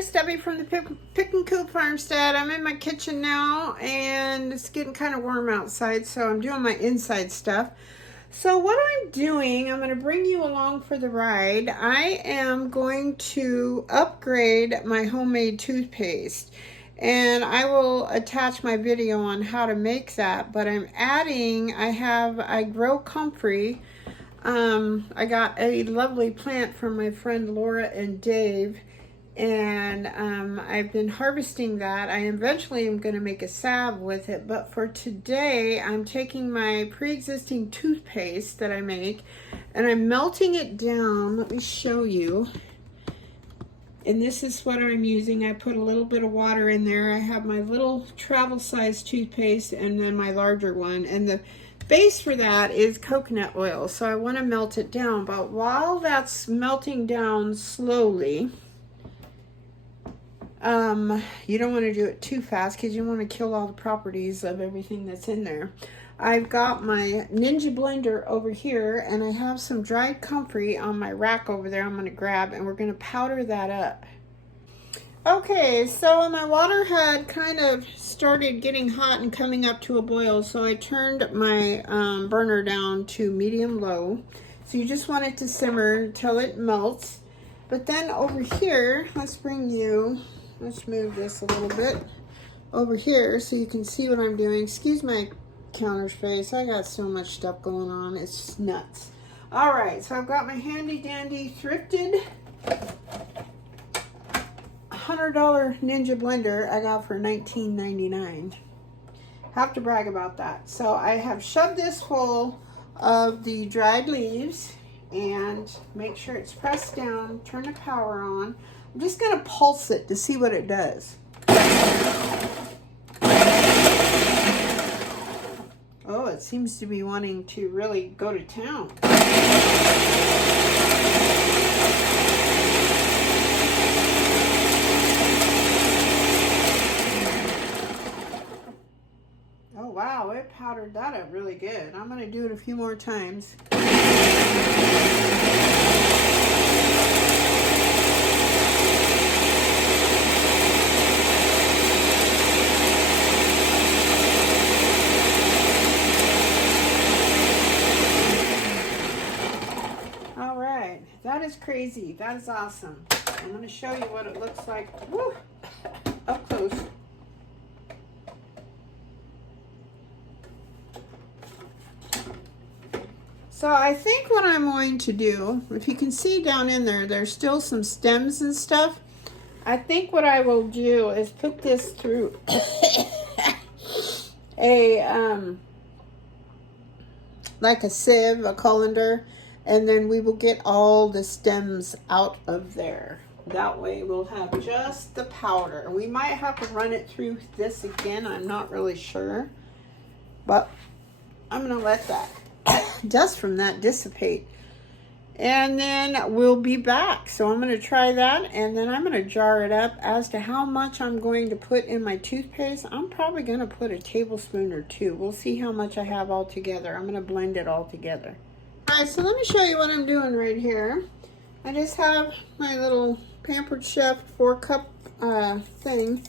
it's Debbie from the Pickin Coop Farmstead. I'm in my kitchen now and it's getting kind of warm outside, so I'm doing my inside stuff. So what I'm doing, I'm going to bring you along for the ride. I am going to upgrade my homemade toothpaste, and I will attach my video on how to make that. But I'm adding, I grow comfrey. I got a lovely plant from my friend Laura and Dave, and I've been harvesting that. I eventually am going to make a salve with it, but for today I'm taking my pre-existing toothpaste that I make and I'm melting it down. Let me show you. And this is what I'm using. I put a little bit of water in there. I have my little travel size toothpaste and then my larger one, and the base for that is coconut oil, so I want to melt it down. But while that's melting down slowly, you don't want to do it too fast because you want to kill all the properties of everything that's in there. I've got my Ninja blender over here, and I have some dried comfrey on my rack over there I'm going to grab, and we're going to powder that up. Okay, so my water had kind of started getting hot and coming up to a boil, so I turned my burner down to medium-low. So you just want it to simmer until it melts. But then over here, let's move this a little bit over here so you can see what I'm doing. Excuse my counter space. I got so much stuff going on. It's just nuts. All right, so I've got my handy dandy thrifted $100 Ninja blender I got for $19.99. Have to brag about that. So I have shoved this full of the dried leaves and make sure it's pressed down, turn the power on. I'm just going to pulse it to see what it does. Oh, it seems to be wanting to really go to town. Oh wow, it powdered that up really good. I'm going to do it a few more times. All right, that is crazy. That is awesome. I'm going to show you what it looks like. Woo, up close. So I think what I'm going to do, if you can see down in there, there's still some stems and stuff. I think what I will do is put this through like a sieve, a colander, and then we will get all the stems out of there. That way we'll have just the powder. We might have to run it through this again. I'm not really sure, but I'm going to let that dust from that dissipate, and then we'll be back. So I'm going to try that, and then I'm going to jar it up. As to how much I'm going to put in my toothpaste, I'm probably going to put a tablespoon or two. We'll see how much I have all together. I'm going to blend it all together. All right, so let me show you what I'm doing right here. I just have my little Pampered Chef 4-cup thing,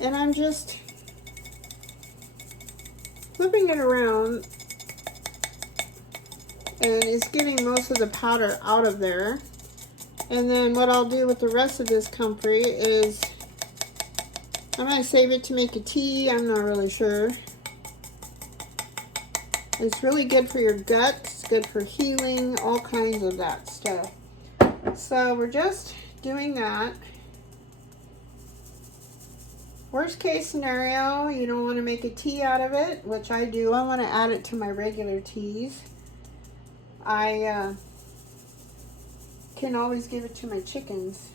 and I'm just flipping it around, and it's getting most of the powder out of there. And then what I'll do with the rest of this comfrey is I'm going to save it to make a tea. I'm not really sure. It's really good for your gut. It's good for healing, all kinds of that stuff. So we're just doing that. Worst case scenario, you don't want to make a tea out of it, which I do. I want to add it to my regular teas. I can always give it to my chickens.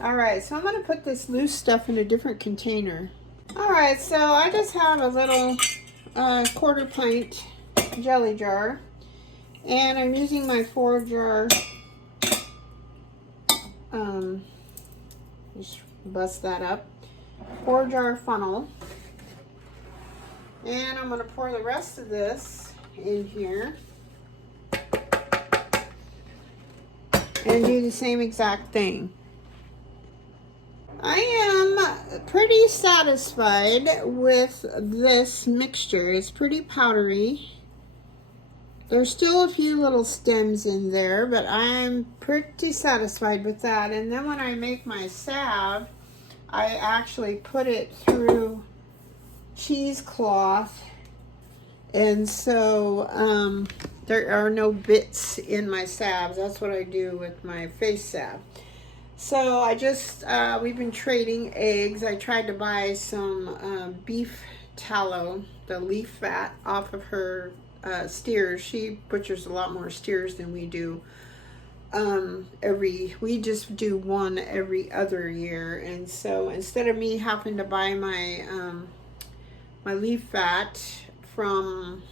Alright, so I'm going to put this loose stuff in a different container. Alright, so I just have a little quarter pint jelly jar, and I'm using my 4-jar, just bust that up, 4-jar funnel, and I'm going to pour the rest of this in here and do the same exact thing. I am pretty satisfied with this mixture. It's pretty powdery. There's still a few little stems in there, but I'm pretty satisfied with that. And then when I make my salve, I actually put it through cheesecloth, and so there are no bits in my salves. That's what I do with my face salve. So I just, we've been trading eggs. I tried to buy some beef tallow, the leaf fat, off of her steers. She butchers a lot more steers than we do. We just do one every other year. And so instead of me having to buy my, my leaf fat from,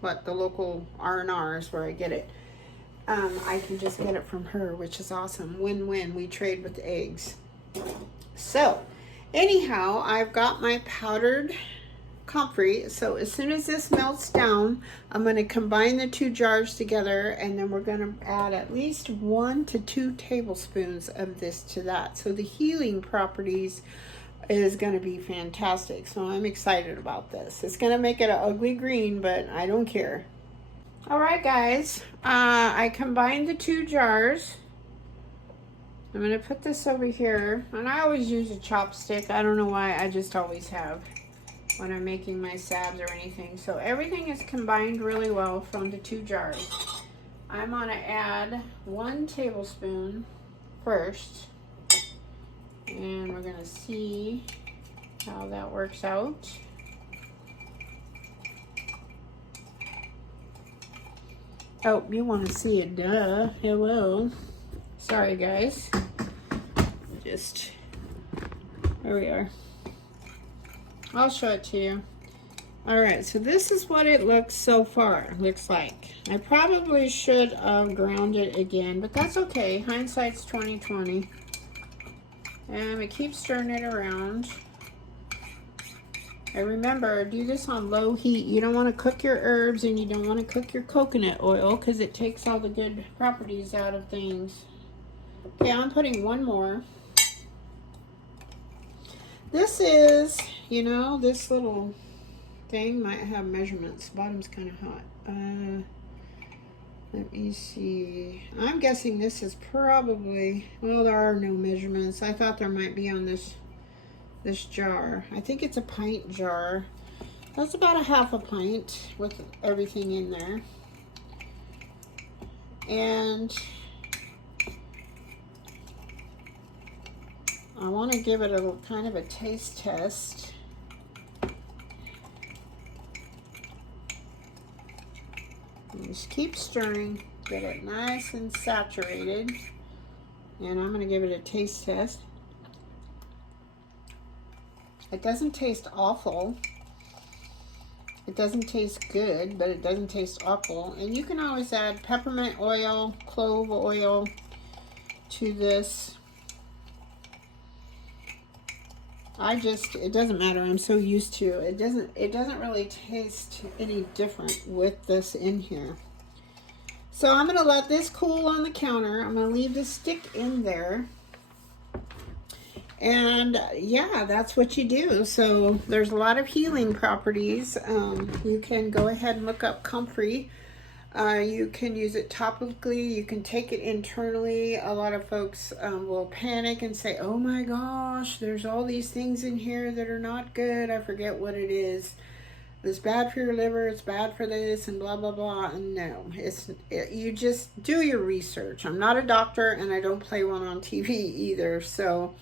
the local R&R is where I get it. I can just get it from her, which is awesome. Win-win. We trade with eggs. So, anyhow, I've got my powdered comfrey. So as soon as this melts down, I'm going to combine the 2 jars together, and then we're going to add at least 1 to 2 tablespoons of this to that. So the healing properties is going to be fantastic. So I'm excited about this. It's going to make it an ugly green, but I don't care. All right, guys, I combined the 2 jars. I'm going to put this over here, and I always use a chopstick. I don't know why, I just always have when I'm making my salves or anything. So everything is combined really well from the 2 jars. I'm going to add 1 tablespoon first, and we're going to see how that works out. Oh, you want to see it? Duh. Hello. Sorry, guys. Just, there we are. I'll show it to you. All right, so this is what it looks so far. Looks like. I probably should have ground it again, but that's okay. Hindsight's 20/20. And I keep stirring it around. And remember, do this on low heat. You don't want to cook your herbs, and you don't want to cook your coconut oil because it takes all the good properties out of things. Okay, I'm putting 1 more. This is, you know, this little thing might have measurements. Bottom's kind of hot. Let me see. I'm guessing this is probably, well, there are no measurements. I thought there might be on this jar. I think it's a pint jar. That's about a half a pint with everything in there. And I want to give it a kind of a taste test. And just keep stirring, get it nice and saturated. And I'm going to give it a taste test. It doesn't taste awful. It doesn't taste good, but it doesn't taste awful. And you can always add peppermint oil, clove oil to this. It doesn't matter. I'm so used to it. It doesn't really taste any different with this in here. So I'm going to let this cool on the counter. I'm going to leave the stick in there. And yeah, that's what you do. So there's a lot of healing properties. You can go ahead and look up comfrey. You can use it topically. You can take it internally. A lot of folks will panic and say, oh my gosh, there's all these things in here that are not good. I forget what it is. It's bad for your liver. It's bad for this and blah, blah, blah. And no, you just do your research. I'm not a doctor, and I don't play one on TV either. So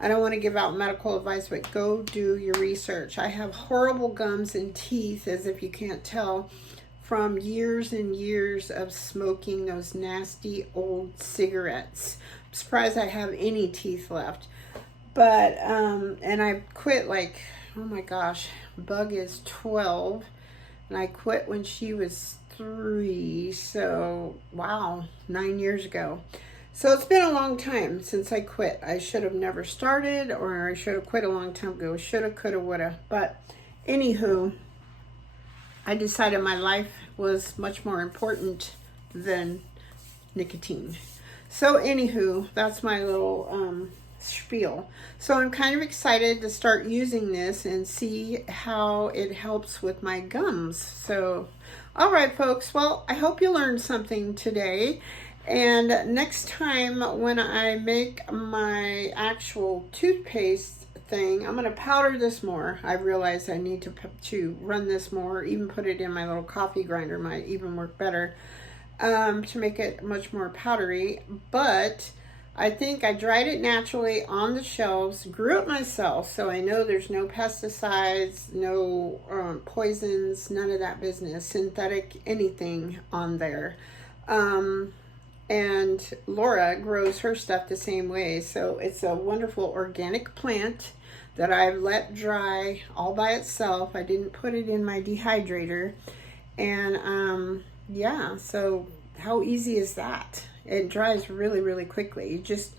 I don't want to give out medical advice, but go do your research. I have horrible gums and teeth, as if you can't tell, from years and years of smoking those nasty old cigarettes. I'm surprised I have any teeth left. But, and I quit like, oh my gosh, Bug is 12, and I quit when she was 3, so wow, 9 years ago. So it's been a long time since I quit. I should have never started, or I should have quit a long time ago. Shoulda, coulda, woulda. But anywho, I decided my life was much more important than nicotine. So anywho, that's my little spiel. So I'm kind of excited to start using this and see how it helps with my gums. So, all right, folks. Well, I hope you learned something today. And next time when I make my actual toothpaste thing, I'm going to powder this more. I realized I need to run this more, even put it in my little coffee grinder might even work better, to make it much more powdery. But I think I dried it naturally on the shelves, grew it myself, so I know there's no pesticides, no poisons, none of that business, synthetic anything on there. And Laura grows her stuff the same way. So it's a wonderful organic plant that I've let dry all by itself. I didn't put it in my dehydrator. And yeah, so how easy is that? It dries really, really quickly. You just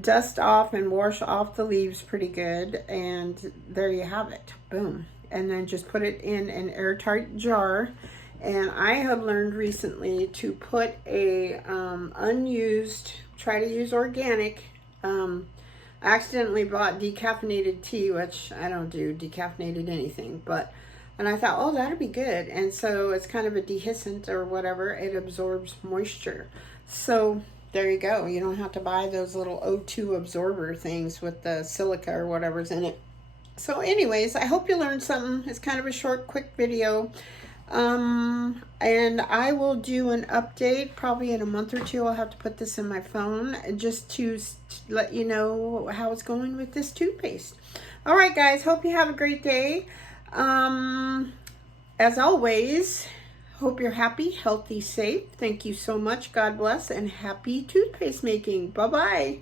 dust off and wash off the leaves pretty good. And there you have it. Boom. And then just put it in an airtight jar. And I have learned recently to put a unused, try to use organic. I accidentally bought decaffeinated tea, which I don't do decaffeinated anything, and I thought, oh, that'd be good. And so it's kind of a dehiscent or whatever. It absorbs moisture. So there you go. You don't have to buy those little O2 absorber things with the silica or whatever's in it. So anyways, I hope you learned something. It's kind of a short, quick video. And I will do an update probably in a month or two. I'll have to put this in my phone just to let you know how it's going with this toothpaste. All right, guys, hope you have a great day. As always, hope you're happy, healthy, safe. Thank you so much. God bless, and happy toothpaste making. Bye-bye.